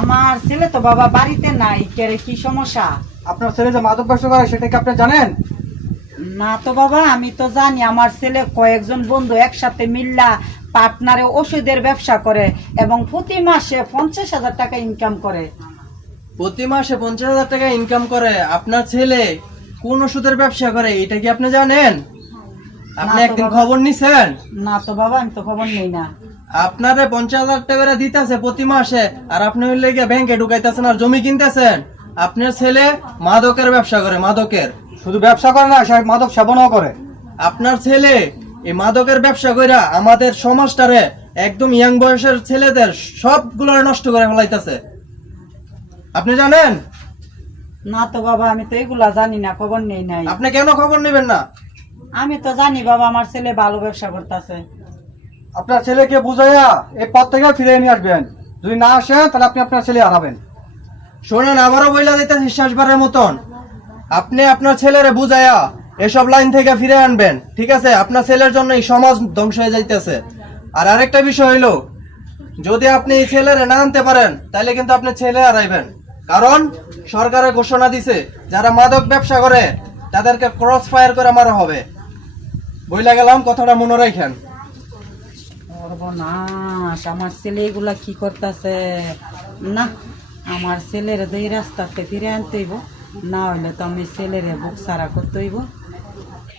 আমার ছেলে তো বাবা বাড়িতে নাই, কেরে কি সমস্যা? আপনার ছেলে যে মাদক ব্যবসা করে সেটা কি আপনি জানেন? না তো বাবা, আমি তো জানি আমার ছেলে কয়েকজন বন্ধু একসাথে মিল্লা পার্টনারে ওষুধের ব্যবসা করে এবং প্রতি মাসে 50,000 টাকা ইনকাম করে। প্রতি মাসে 50,000 টাকা ইনকাম করে আপনার ছেলে কোন ওষুধের ব্যবসা করে এটা কি আপনি জানেন? আপনি না তো একদিন বাবা। খবর নিছেন? না তো বাবা, আমি তো খবর নেই না। আপনারে 50,000 টাকা করে দিতেছে প্রতি মাসে, আর আপনি হইলে গিয়ে ব্যাংকে ঢুকাইতেছেন আর জমি কিনতেছেন। আপনার ছেলে মাদকের ব্যবসা করে, মাদকের। শুধু ব্যবসা করে না, সে মাদক সেবনও করে। আপনার ছেলে এই মাদকের ব্যবসা কইরা আমাদের সমাজটারে একদম ইয়াং বয়সের ছেলেদের সবগুলো নষ্ট করে ফেলাইতেছে। আপনি জানেন? না তো বাবা, আমি তো এগুলা জানি না, খবর নেই নাই। আপনি কেন খবর নেবেন না? আমি তো জানি বাবা আমার ছেলে ভালো ব্যবসা করতেছে। আপনার ছেলেকে বুঝাইয়া এই পথ থেকে ফিরে নিয়ে আসবেন। যদি না আসেন তাহলে আপনি আপনার ছেলে হারাবেন। শোনেন, আবারও বইলা দিতেছি শেষবারের মতন, আপনি আপনার ছেলেরে বুঝাইয়া এসব লাইন থেকে ফিরে আনবেন, ঠিক আছে? আপনার ছেলের জন্য এই সমাজ ধ্বংস হয়ে যাইতেছে। আর আরেকটা বিষয় হইলো, যদি আপনি এই ছেলেরে না আনতে পারেন তাহলে কিন্তু আপনি ছেলে হারাইবেন। কারণ সরকারের ঘোষণা দিছে যারা মাদক ব্যবসা করে তাদেরকে ক্রস ফায়ার করে মারা হবে। বইলা গেলাম, কথাটা মনে রাখেন। সর্বনাশ, আমার ছেলে এগুলা কি করতেছে? না, আমার ছেলের দুই রাস্তাতে ফিরে আনতে হইব, না হইলে তো আমি ছেলের বুক সারা করতে হইব।